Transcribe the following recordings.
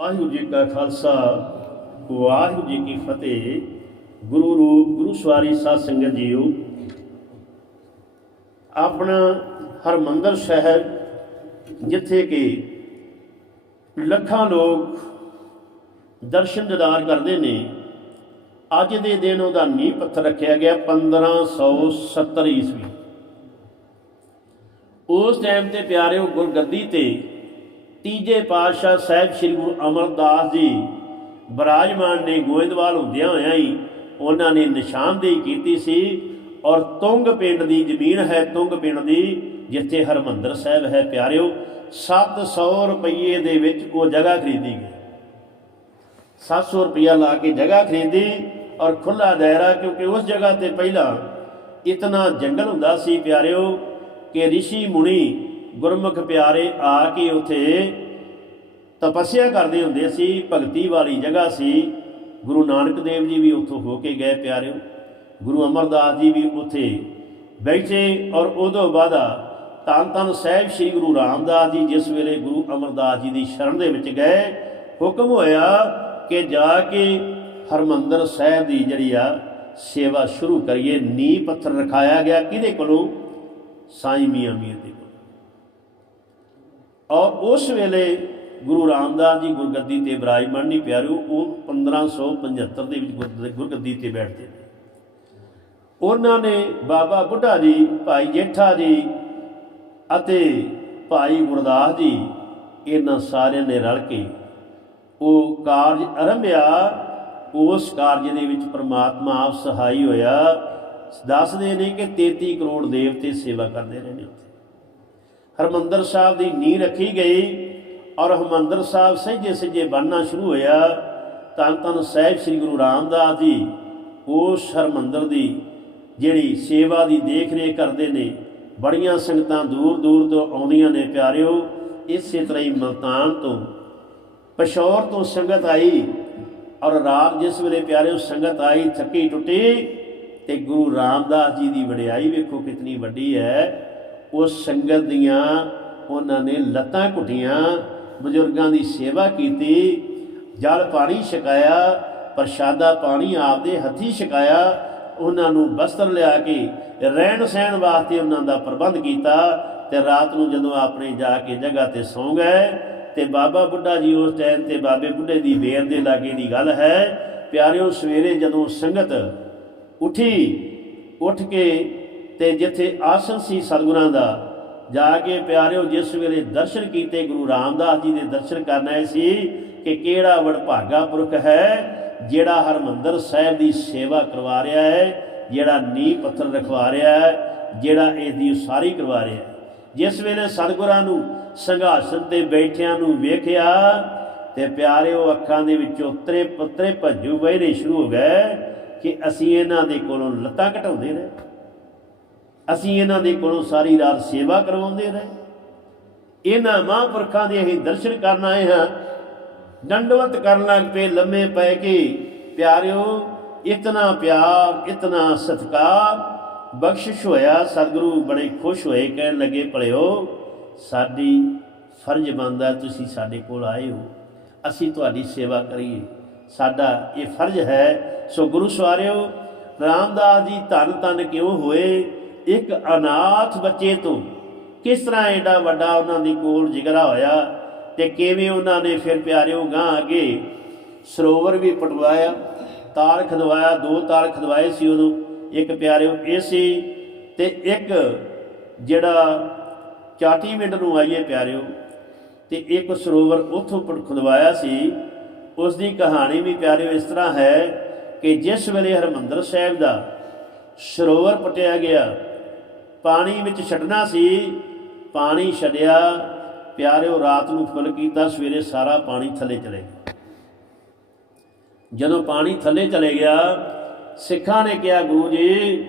ਵਾਹਿਗੁਰੂ ਜੀ ਕਾ ਖਾਲਸਾ, ਵਾਹਿਗੁਰੂ ਜੀ ਕੀ ਫਤਿਹ। ਗੁਰੂ ਰੂਪ, ਗੁਰੂ ਸਵਾਰੀ ਸਾਧ ਸੰਗਤ ਜੀਓ। ਆਪਣਾ ਹਰਮੰਦਰ ਸਾਹਿਬ, ਜਿੱਥੇ ਕਿ ਲੱਖਾਂ ਲੋਕ ਦਰਸ਼ਨ ਦਿਦਾਰ ਕਰਦੇ ਨੇ, ਅੱਜ ਦੇ ਦਿਨ ਉਹਦਾ ਨੀਂਹ ਪੱਥਰ ਰੱਖਿਆ ਗਿਆ 1570 ਈਸਵੀ। ਉਸ ਟਾਈਮ ਤੇ ਪਿਆਰਿਓ ਗੁਰਗੱਦੀ ਤੇ ਤੀਜੇ ਪਾਤਸ਼ਾਹ ਸਾਹਿਬ ਸ੍ਰੀ ਗੁਰੂ ਅਮਰਦਾਸ ਜੀ ਬਰਾਜਮਾਨ ਨੇ ਗੋਇੰਦਵਾਲ ਹੁੰਦਿਆਂ ਹੋਇਆਂ ਹੀ ਉਹਨਾਂ ਨੇ ਨਿਸ਼ਾਨਦੇਹੀ ਕੀਤੀ ਸੀ ਔਰ ਤੁੰਗ ਪਿੰਡ ਦੀ ਜ਼ਮੀਨ ਹੈ ਤੁੰਗ ਪਿੰਡ ਦੀ, ਜਿੱਥੇ ਹਰਮੰਦਰ ਸਾਹਿਬ ਹੈ ਪਿਆਰਿਓ 700 ਰੁਪਏ ਦੇ ਵਿੱਚ ਉਹ ਜਗ੍ਹਾ ਖਰੀਦੀ ਗਈ। 700 ਰੁਪਇਆ ਲਾ ਕੇ ਜਗ੍ਹਾ ਖਰੀਦੀ ਔਰ ਖੁੱਲਾ ਦਾਇਰਾ, ਕਿਉਂਕਿ ਉਸ ਜਗ੍ਹਾ ਤੇ ਪਹਿਲਾਂ ਇਤਨਾ ਜੰਗਲ ਹੁੰਦਾ ਸੀ ਪਿਆਰਿਓ ਕਿ ઋષਿ ਮੁਨੀ ਗੁਰਮੁਖ ਪਿਆਰੇ ਆ ਕੇ ਉਥੇ ਤਪੱਸਿਆ ਕਰਦੇ ਹੁੰਦੇ ਸੀ, ਭਗਤੀ ਵਾਲੀ ਜਗ੍ਹਾ ਸੀ। ਗੁਰੂ ਨਾਨਕ ਦੇਵ ਜੀ ਵੀ ਉੱਥੋਂ ਹੋ ਕੇ ਗਏ ਪਿਆਰਿਓ। ਗੁਰੂ ਅਮਰਦਾਸ ਜੀ ਵੀ ਉੱਥੇ ਬੈਠੇ ਔਰ ਉਦੋਂ ਬਾਅਦ ਧੰਨ ਧੰਨ ਸਾਹਿਬ ਸ੍ਰੀ ਗੁਰੂ ਰਾਮਦਾਸ ਜੀ ਜਿਸ ਵੇਲੇ ਗੁਰੂ ਅਮਰਦਾਸ ਜੀ ਦੀ ਸ਼ਰਨ ਦੇ ਵਿੱਚ ਗਏ, ਹੁਕਮ ਹੋਇਆ ਕਿ ਜਾ ਕੇ ਹਰਮੰਦਰ ਸਾਹਿਬ ਦੀ ਜਿਹੜੀ ਆ ਸੇਵਾ ਸ਼ੁਰੂ ਕਰੀਏ। ਨੀਂਹ ਪੱਥਰ ਰਖਾਇਆ ਗਿਆ ਕਿਹਦੇ ਕੋਲੋਂ? ਸਾਈਂ ਮੀਆਂ ਮੀਰ ਦੇ ਕੋਲ। ਔਰ ਉਸ ਵੇਲੇ ਗੁਰੂ ਰਾਮਦਾਸ ਜੀ ਗੁਰਗੱਦੀ ਤੇ ਬਿਰਾਜਮਾਨ ਨਹੀਂ ਪਿਆਰਿਓ, ਉਹ 1575 ਦੇ ਵਿੱਚ ਗੁਰ- ਗੁਰਗੱਦੀ ਤੇ ਬੈਠਦੇ ਨੇ। ਉਹਨਾਂ ਨੇ ਬਾਬਾ ਬੁੱਢਾ ਜੀ, ਭਾਈ ਜੇਠਾ ਜੀ ਅਤੇ ਭਾਈ ਗੁਰਦਾਸ ਜੀ, ਇਹਨਾਂ ਸਾਰਿਆਂ ਨੇ ਰਲ ਕੇ ਉਹ ਕਾਰਜ ਆਰੰਭਿਆ। ਉਸ ਕਾਰਜ ਦੇ ਵਿੱਚ ਪ੍ਰਮਾਤਮਾ ਆਪ ਸਹਾਈ ਹੋਇਆ। ਦੱਸਦੇ ਨੇ ਕਿ 33 ਕਰੋੜ ਦੇਵਤੇ ਸੇਵਾ ਕਰਦੇ ਰਹੇ ਨੇ ਉੱਥੇ। ਹਰਮੰਦਰ ਸਾਹਿਬ ਦੀ ਨੀਂਹ ਰੱਖੀ ਗਈ ਔਰ ਹਰਮੰਦਰ ਸਾਹਿਬ ਸਹਿਜੇ ਸਹਿਜੇ ਬਣਨਾ ਸ਼ੁਰੂ ਹੋਇਆ ਤਾਂ ਤਨ ਸਾਹਿਬ ਸ੍ਰੀ ਗੁਰੂ ਰਾਮਦਾਸ ਜੀ ਉਸ ਹਰਮੰਦਰ ਦੀ ਜਿਹੜੀ ਸੇਵਾ ਦੀ ਦੇਖ ਰੇਖ ਕਰਦੇ ਨੇ, ਬੜੀਆਂ ਸੰਗਤਾਂ ਦੂਰ ਦੂਰ ਤੋਂ ਆਉਂਦੀਆਂ ਨੇ ਪਿਆਰਿਓ, ਇਸੇ ਤਰ੍ਹਾਂ ਹੀ ਮਲਤਾਨ ਤੋਂ, ਪਸ਼ੌਰ ਤੋਂ ਸੰਗਤ ਆਈ ਔਰ ਰਾਤ ਜਿਸ ਵੇਲੇ ਪਿਆਰਿਓ ਸੰਗਤ ਆਈ, ਥੱਕੀ ਟੁੱਟੀ ਤੇ ਗੁਰੂ ਰਾਮਦਾਸ ਜੀ ਦੀ ਵਡਿਆਈ ਵੇਖੋ ਕਿਤਨੀ ਵੱਡੀ ਹੈ। ਉਸ ਸੰਗਤ ਦੀਆਂ ਉਹਨਾਂ ਨੇ ਲੱਤਾਂ ਘੁੱਟੀਆਂ, ਬਜ਼ੁਰਗਾਂ ਦੀ ਸੇਵਾ ਕੀਤੀ, ਜਲ ਪਾਣੀ ਛਕਾਇਆ, ਪ੍ਰਸ਼ਾਦਾ ਪਾਣੀ ਆਪਦੇ ਹੱਥੀ ਛਕਾਇਆ, ਉਹਨਾਂ ਨੂੰ ਬਸਤਰ ਲਿਆ ਕੇ ਰਹਿਣ ਸਹਿਣ ਵਾਸਤੇ ਉਹਨਾਂ ਦਾ ਪ੍ਰਬੰਧ ਕੀਤਾ ਤੇ ਰਾਤ ਨੂੰ ਜਦੋਂ ਆਪਣੇ ਜਾ ਕੇ ਜਗ੍ਹਾ ਤੇ ਸੌਂ ਗਏ ਤੇ ਬਾਬਾ ਬੁੱਢਾ ਜੀ ਉਸ ਟਾਈਮ ਤੇ ਬਾਬੇ ਬੁੱਢੇ ਦੀ ਵੇਰ ਦੇ ਲਾਗੇ ਦੀ ਗੱਲ ਹੈ, ਪਿਆਰਿਓ ਸਵੇਰੇ ਜਦੋਂ ਸੰਗਤ ਉਠੀ, ਉੱਠ ਕੇ ਤੇ ਜਿੱਥੇ ਆਸਨ ਸੀ ਸਤਿਗੁਰਾਂ ਦਾ, ਜਾ ਕੇ ਪਿਆਰਿਓ ਜਿਸ ਵੇਲੇ ਦਰਸ਼ਨ ਕੀਤੇ ਗੁਰੂ ਰਾਮਦਾਸ ਜੀ ਦੇ ਦਰਸ਼ਨ ਕਰਨ ਆਏ ਸੀ ਕਿ ਕਿਹੜਾ ਵਡਭਾਗਾ ਪੁਰਖ ਹੈ, ਜਿਹੜਾ ਹਰਮੰਦਰ ਸਾਹਿਬ ਦੀ ਸੇਵਾ ਕਰਵਾ ਰਿਹਾ ਹੈ, ਜਿਹੜਾ ਨੀਂਹ ਪੱਥਰ ਰਖਵਾ ਰਿਹਾ ਹੈ, ਜਿਹੜਾ ਇਸ ਦੀ ਉਸਾਰੀ ਕਰਵਾ ਰਿਹਾ ਹੈ। ਜਿਸ ਵੇਲੇ ਸਤਿਗੁਰਾਂ ਨੂੰ ਸੰਘਾਸਨ ਤੇ ਬੈਠਿਆਂ ਨੂੰ ਵੇਖਿਆ ਤੇ ਪਿਆਰਿਓ ਅੱਖਾਂ ਦੇ ਵਿੱਚੋਂ ਤਰੇ ਪੁੱਤਰੇ ਭੱਜੂ ਵਹਿਰੇ ਸ਼ੁਰੂ ਹੋ ਗਏ ਕਿ ਅਸੀਂ ਇਹਨਾਂ ਦੇ ਕੋਲੋਂ ਲੱਤਾਂ ਘਟਾਉਂਦੇ ਰਹੇ। ਅਸੀਂ ਇਹਨਾਂ ਦੇ ਕੋਲੋਂ ਸਾਰੀ ਰਾਤ ਸੇਵਾ ਕਰਵਾਉਂਦੇ ਰਹੇ। ਇਹਨਾਂ ਮਹਾਂਪੁਰਖਾਂ ਦੇ ਅਸੀਂ ਦਰਸ਼ਨ ਕਰਨ ਆਏ ਹਾਂ। ਡੰਡਵਤ ਕਰਨ ਲੱਗ ਪਏ ਲੰਮੇ ਪੈ ਕੇ। ਪਿਆਰਿਓ, ਇਤਨਾ ਪਿਆਰ, ਇਤਨਾ ਸਤਿਕਾਰ, ਬਖਸ਼ਿਸ਼ ਹੋਇਆ, ਸਤਿਗੁਰੂ ਬੜੇ ਖੁਸ਼ ਹੋਏ, ਕਹਿਣ ਲੱਗੇ, ਭਲਿਓ, ਸਾਡੀ ਫਰਜ਼ ਬਣਦਾ ਤੁਸੀਂ ਸਾਡੇ ਕੋਲ ਆਏ ਹੋ। ਅਸੀਂ ਤੁਹਾਡੀ ਸੇਵਾ ਕਰੀਏ। ਸਾਡਾ ਇਹ ਫਰਜ਼ ਹੈ। ਸੋ ਗੁਰੂ ਸਵਾਰਿਓ, ਰਾਮਦਾਸ ਜੀ ਧੰਨ ਧੰਨ ਕਿਉਂ ਹੋਏ? ਇੱਕ ਅਨਾਥ ਬੱਚੇ ਤੋਂ ਕਿਸ ਤਰ੍ਹਾਂ ਐਡਾ ਵੱਡਾ ਉਹਨਾਂ ਦੀ ਕੋਲ ਜਿਗਰਾ ਹੋਇਆ ਤੇ ਕਿਵੇਂ ਉਹਨਾਂ ਨੇ ਫਿਰ ਪਿਆਰਿਓ ਗਾਂ ਅੱਗੇ ਸਰੋਵਰ ਵੀ ਪਟਵਾਇਆ, ਤਾਲ ਖਦਵਾਇਆ, ਦੋ ਤਾਲ ਖਦਵਾਏ ਸੀ ਉਦੋਂ, ਇੱਕ ਪਿਆਰਿਓ ਇਹ ਸੀ ਤੇ ਇੱਕ ਜਿਹੜਾ ਚਾਟੀ ਮਿੰਟ ਨੂੰ ਆਈਏ ਪਿਆਰਿਓ, ਤੇ ਇੱਕ ਸਰੋਵਰ ਉੱਥੋਂ ਪਟ, ਖਦਵਾਇਆ ਸੀ। ਉਸ ਦੀ ਕਹਾਣੀ ਵੀ ਪਿਆਰਿਓ ਇਸ ਤਰ੍ਹਾਂ ਹੈ ਕਿ ਜਿਸ ਵੇਲੇ ਹਰਮੰਦਰ ਸਾਹਿਬ ਦਾ ਸਰੋਵਰ ਪਟਿਆ ਗਿਆ ਪਾਣੀ ਵਿੱਚ ਛੱਡਣਾ ਸੀ, ਪਾਣੀ ਛੱਡਿਆ, ਪਿਆਰਿਓ, ਰਾਤ ਨੂੰ ਫੁੱਲ ਕੀਤਾ, ਸਵੇਰੇ ਸਾਰਾ ਪਾਣੀ ਥੱਲੇ ਚਲੇ ਗਿਆ। ਜਦੋਂ ਪਾਣੀ ਥੱਲੇ ਚਲੇ ਗਿਆ, ਸਿੱਖਾਂ ਨੇ ਕਿਹਾ, ਗੁਰੂ ਜੀ,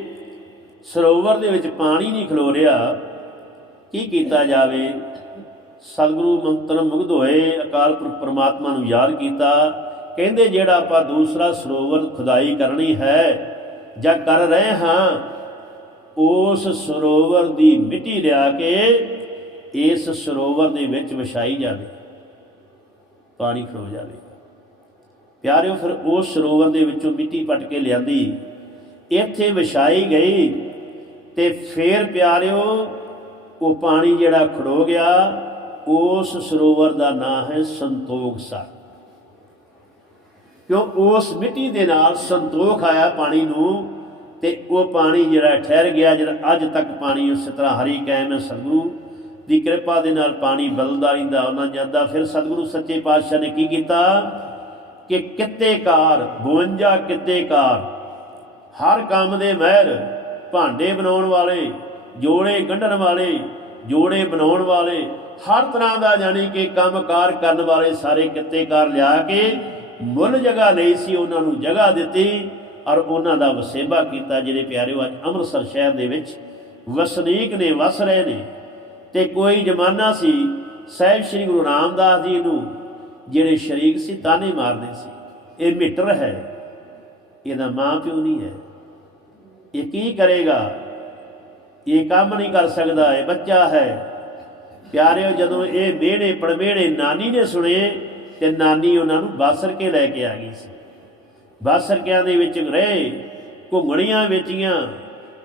ਸਰੋਵਰ ਦੇ ਵਿੱਚ ਪਾਣੀ ਨਹੀਂ ਖਲੋ ਰਿਹਾ। ਕੀ ਕੀਤਾ ਜਾਵੇ? ਸਤਿਗੁਰੂ ਮੰਤਰ ਮੁਗਧ ਹੋਏ, ਅਕਾਲ ਪੁਰਖ ਪਰਮਾਤਮਾ ਨੂੰ ਯਾਦ ਕੀਤਾ। ਕਹਿੰਦੇ, ਜਿਹੜਾ ਆਪਾਂ ਦੂਸਰਾ ਸਰੋਵਰ ਖੁਦਾਈ ਕਰਨੀ ਹੈ, ਜਾਂ ਕਰ ਰਹੇ ਹਾਂ ਉਸ ਸਰੋਵਰ ਦੀ ਮਿੱਟੀ ਲਿਆ ਕੇ ਇਸ ਸਰੋਵਰ ਦੇ ਵਿੱਚ ਵਿਛਾਈ ਜਾਵੇ। ਪਾਣੀ ਖੜੋ ਜਾਵੇ। ਪਿਆਰਿਓ, ਫਿਰ ਉਸ ਸਰੋਵਰ ਦੇ ਵਿੱਚੋਂ ਮਿੱਟੀ ਪੱਟ ਕੇ ਲਿਆਂਦੀ। ਇੱਥੇ ਵਿਛਾਈ ਗਈ ਤੇ ਫੇਰ ਪਿਆਰਿਓ, ਉਹ ਪਾਣੀ ਜਿਹੜਾ ਖੜੋ ਗਿਆ, ਉਸ ਸਰੋਵਰ ਦਾ ਨਾਮ ਹੈ ਸੰਤੋਖ ਸਰ ਕਿਉਂ? ਉਸ ਮਿੱਟੀ ਦੇ ਨਾਲ ਸੰਤੋਖ ਆਇਆ ਪਾਣੀ ਨੂੰ। ਤੇ ਉਹ ਪਾਣੀ ਜਿਹੜਾ ਠਹਿਰ ਗਿਆ, ਜਿਹੜਾ ਅੱਜ ਤੱਕ ਪਾਣੀ ਉਸੇ ਤਰ੍ਹਾਂ ਹਰੀ ਕਾਇਮ ਹੈ, ਸਤਿਗੁਰੂ ਦੀ ਕਿਰਪਾ ਦੇ ਨਾਲ ਪਾਣੀ ਬਦਲਦਾ ਰਹਿੰਦਾ, ਉਹਨਾਂ ਜਾਂਦਾ। ਫਿਰ ਸਤਿਗੁਰੂ ਸੱਚੇ ਪਾਤਸ਼ਾਹ ਨੇ ਕੀ ਕੀਤਾ? ਕਿ ਕਿੱਤੇਕਾਰ 52 ਕਿੱਤੇਕਾਰ ਹਰ ਕੰਮ ਦੇ ਮਹਿਰ, ਭਾਂਡੇ ਬਣਾਉਣ ਵਾਲੇ, ਜੋੜੇ ਗੰਢਣ ਵਾਲੇ, ਜੋੜੇ ਬਣਾਉਣ ਵਾਲੇ, ਹਰ ਤਰ੍ਹਾਂ ਦਾ ਜਾਣੀ ਕਿ ਕੰਮਕਾਰ ਕਰਨ ਵਾਲੇ ਸਾਰੇ ਕਿੱਤੇਕਾਰ ਲਿਆ ਕੇ ਮੁੱਲ ਜਗ੍ਹਾ ਲਈ ਸੀ, ਉਹਨਾਂ ਨੂੰ ਜਗ੍ਹਾ ਦਿੱਤੀ। ਔਰ ਉਹਨਾਂ ਦਾ ਵਸੇਬਾ ਕੀਤਾ ਜਿਹੜੇ ਪਿਆਰਿਓ ਅੱਜ ਅੰਮ੍ਰਿਤਸਰ ਸ਼ਹਿਰ ਦੇ ਵਿੱਚ ਵਸਨੀਕ ਨੇ, ਵਸ ਰਹੇ ਨੇ। ਤੇ ਕੋਈ ਜ਼ਮਾਨਾ ਸੀ ਸਾਹਿਬ ਸ੍ਰੀ ਗੁਰੂ ਰਾਮਦਾਸ ਜੀ ਨੂੰ ਜਿਹੜੇ ਸ਼ਰੀਕ ਸੀ ਤਾਨੇ ਮਾਰਦੇ ਸੀ। ਇਹ ਮਿੱਟਰ ਹੈ, ਇਹਦਾ ਮਾਂ ਪਿਓ ਨਹੀਂ ਹੈ। ਇਹ ਕੀ ਕਰੇਗਾ? ਇਹ ਕੰਮ ਨਹੀਂ ਕਰ ਸਕਦਾ, ਇਹ ਬੱਚਾ ਹੈ। ਪਿਆਰਿਓ, ਜਦੋਂ ਇਹ ਮਿਹਣੇ ਪੜਮੇੜੇ ਨਾਨੀ ਨੇ ਸੁਣੇ, ਤੇ ਨਾਨੀ ਉਹਨਾਂ ਨੂੰ ਬਾਸਰ ਕੇ ਲੈ ਕੇ ਆ ਗਈ ਸੀ। ਬਾਸਰਕਿਆਂ ਦੇ ਵਿੱਚ ਰਹੇ ਘੁੰਗਣੀਆਂ ਵੇਚੀਆਂ।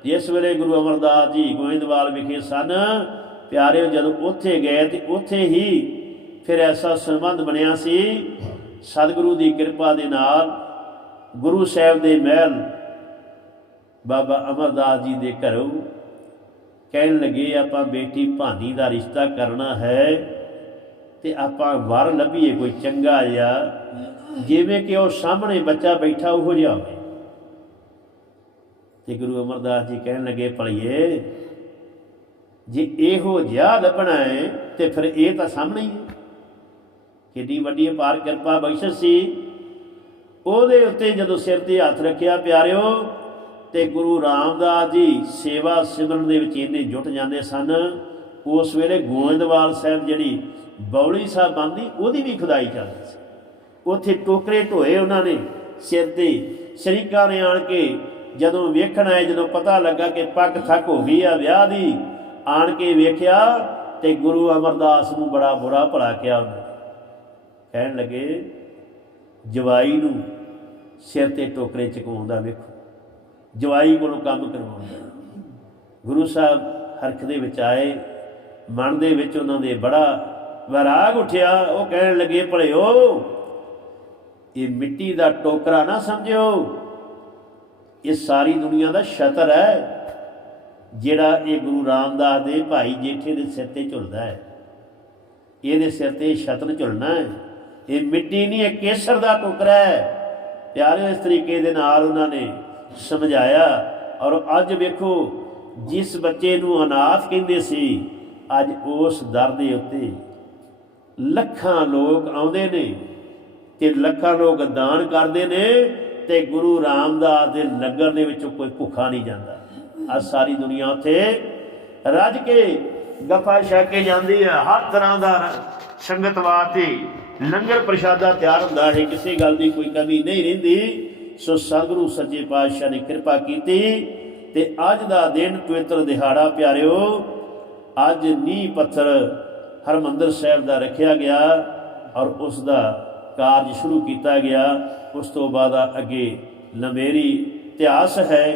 ਜਿਸ ਵੇਲੇ ਗੁਰੂ ਅਮਰਦਾਸ ਜੀ ਗੋਇੰਦਵਾਲ ਵਿਖੇ ਸਨ। ਪਿਆਰਿਓ, ਜਦੋਂ ਉੱਥੇ ਗਏ ਤੇ ਉੱਥੇ ਹੀ ਫਿਰ ਐਸਾ ਸੰਬੰਧ ਬਣਿਆ ਸੀ। ਸਤਿਗੁਰੂ ਦੀ ਕਿਰਪਾ ਦੇ ਨਾਲ ਗੁਰੂ ਸਾਹਿਬ ਦੇ ਮਹਿਲ ਬਾਬਾ ਅਮਰਦਾਸ ਜੀ ਦੇ ਘਰੋਂ ਕਹਿਣ ਲੱਗੇ, ਆਪਾਂ ਬੇਟੀ ਭਾਨੀ ਦਾ ਰਿਸ਼ਤਾ ਕਰਨਾ ਹੈ। ਤੇ ਆਪਾਂ ਵਰ ਲੱਭੀਏ ਕੋਈ ਚੰਗਾ ਜਿਹਾ। ਜਿਵੇਂ ਕਿ ਉਹ ਸਾਹਮਣੇ ਬੱਚਾ ਬੈਠਾ, ਉਹ ਜਿਹਾ ਹੋਵੇ। ਤੇ ਗੁਰੂ ਅਮਰਦਾਸ ਜੀ ਕਹਿਣ ਲੱਗੇ, ਭਲੀਏ, ਜੇ ਇਹੋ ਜਿਹਾ ਲੱਭਣਾ ਹੈ, ਤੇ ਫਿਰ ਇਹ ਤਾਂ ਸਾਹਮਣੇ ਹੀ ਹੈ। ਕਿੰਨੀ ਵੱਡੀ ਅਪਾਰ ਕਿਰਪਾ ਬਖਸ਼ਿਸ਼ ਸੀ। ਉਹਦੇ ਉੱਤੇ ਜਦੋਂ ਸਿਰ ਤੇ ਹੱਥ ਰੱਖਿਆ, ਪਿਆਰਿਓ, ਤੇ ਗੁਰੂ ਰਾਮਦਾਸ ਜੀ ਸੇਵਾ ਸਿਮਰਨ ਦੇ ਵਿੱਚ ਇੰਨੇ ਜੁਟ ਜਾਂਦੇ ਸਨ। ਉਸ ਵੇਲੇ ਗੋਇੰਦਵਾਲ ਸਾਹਿਬ ਜਿਹੜੀ ਬੌਲੀ ਸਾਹਿਬ ਬੰਦੀ ਉਹਦੀ ਵੀ ਖੁਦਾਈ ਚੱਲਦੀ ਸੀ। ਉੱਥੇ ਟੋਕਰੇ ਢੋਏ ਉਹਨਾਂ ਨੇ, ਸਿਰ ਤੇ ਸ਼ਰੀਕਾਂ ਨੇ ਆਣ ਕੇ ਜਦੋਂ ਵੇਖਣ ਆਏ, ਜਦੋਂ ਪਤਾ ਲੱਗਾ ਕਿ ਪੱਕ ਥੱਕ ਹੋ ਗਈ ਆ ਵਿਆਹ ਦੀ, ਆਣ ਕੇ ਵੇਖਿਆ ਤੇ ਗੁਰੂ ਅਮਰਦਾਸ ਨੂੰ ਬੜਾ ਬੁਰਾ ਭਲਾ ਕਿਹਾ ਉਹਨੇ ਕਹਿਣ ਲੱਗੇ, ਜਵਾਈ ਨੂੰ ਸਿਰ ਤੇ ਟੋਕਰੇ ਚਕਾਉਂਦਾ ਵੇਖੋ। ਜਵਾਈ ਕੋਲੋਂ ਕੰਮ ਕਰਵਾਉਂਦਾ। ਗੁਰੂ ਸਾਹਿਬ ਹਰਖ ਦੇ ਵਿੱਚ ਆਏ, ਮਨ ਦੇ ਵਿੱਚ ਉਹਨਾਂ ਦੇ ਬੜਾ ਵੈਰਾਗ ਉੱਠਿਆ, ਉਹ ਕਹਿਣ ਲੱਗੇ, ਭਲਿਓ, ਇਹ ਮਿੱਟੀ ਦਾ ਟੋਕਰਾ ਨਾ ਸਮਝਿਓ। ਇਹ ਸਾਰੀ ਦੁਨੀਆ ਦਾ ਛਤਰ ਹੈ, ਜਿਹੜਾ ਇਹ ਗੁਰੂ ਰਾਮਦਾਸ ਦੇ ਭਾਈ ਜੇਠੇ ਦੇ ਸਿਰ ਤੇ ਝੁਲਦਾ ਹੈ। ਇਹਦੇ ਸਿਰ ਤੇ ਛਤਰ ਝੁਲਣਾ ਹੈ। ਇਹ ਮਿੱਟੀ ਨਹੀਂ, ਇਹ ਕੇਸਰ ਦਾ ਟੋਕਰਾ ਹੈ। ਪਿਆਰਿਓ, ਇਸ ਤਰੀਕੇ ਦੇ ਨਾਲ ਉਹਨਾਂ ਨੇ ਸਮਝਾਇਆ, ਔਰ ਅੱਜ ਵੇਖੋ, ਜਿਸ ਬੱਚੇ ਨੂੰ ਅਨਾਥ ਕਹਿੰਦੇ ਸੀ, ਅੱਜ ਉਸ ਦਰ ਦੇ ਉੱਤੇ ਲੱਖਾਂ ਲੋਕ ਆਉਂਦੇ ਨੇ ਤੇ ਲੱਖਾਂ ਲੋਕ ਦਾਨ ਕਰਦੇ ਨੇ ਤੇ ਗੁਰੂ ਰਾਮਦਾਸ ਦੇ ਲੰਗਰ ਦੇ ਵਿੱਚੋਂ ਕੋਈ ਭੁੱਖਾ ਨਹੀਂ ਜਾਂਦਾ। ਅੱਜ ਸਾਰੀ ਦੁਨੀਆ ਉੱਥੇ ਰੱਜ ਕੇ ਗੱਫਾ ਛਕ ਕੇ ਜਾਂਦੀ ਹੈ ਹਰ ਤਰ੍ਹਾਂ ਦਾ ਸੰਗਤ ਵਾਸਤੇ ਲੰਗਰ ਪ੍ਰਸ਼ਾਦਾ ਤਿਆਰ ਹੁੰਦਾ ਹੈ। ਕਿਸੇ ਗੱਲ ਦੀ ਕੋਈ ਕਮੀ ਨਹੀਂ ਰਹਿੰਦੀ। ਸੋ ਸਤਿਗੁਰੂ ਸੱਚੇ ਪਾਤਸ਼ਾਹ ਨੇ ਕਿਰਪਾ ਕੀਤੀ ਤੇ ਅੱਜ ਦਾ ਦਿਨ ਪਵਿੱਤਰ ਦਿਹਾੜਾ ਪਿਆਰਿਓ, ਅੱਜ ਨੀਂਹ ਪੱਥਰ ਹਰਮੰਦਰ ਸਾਹਿਬ ਦਾ ਰੱਖਿਆ ਗਿਆ ਔਰ ਉਸ ਦਾ ਕਾਰਜ ਸ਼ੁਰੂ ਕੀਤਾ ਗਿਆ। ਉਸ ਤੋਂ ਬਾਅਦ ਅੱਗੇ ਲੰਮੇਰੀ ਇਤਿਹਾਸ ਹੈ।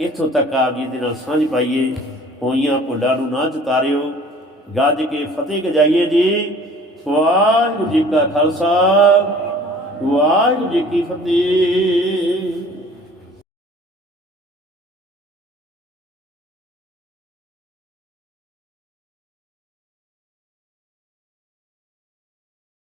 ਇੱਥੋਂ ਤੱਕ ਆਪ ਜੀ ਦੇ ਨਾਲ ਸਾਂਝ ਪਾਈਏ। ਹੋਈਆਂ ਭੁੱਲਾਂ ਨੂੰ ਨਾ ਚਤਾਰਿਓ ਗੱਜ ਕੇ ਫਤਿਹ ਗਜਾਈਏ ਜੀ। ਵਾਹਿਗੁਰੂ ਜੀ ਕਾ ਖਾਲਸਾ। ਵਾਹਿਗੁਰੂ ਜੀ ਕੀ ਫਤਿਹ।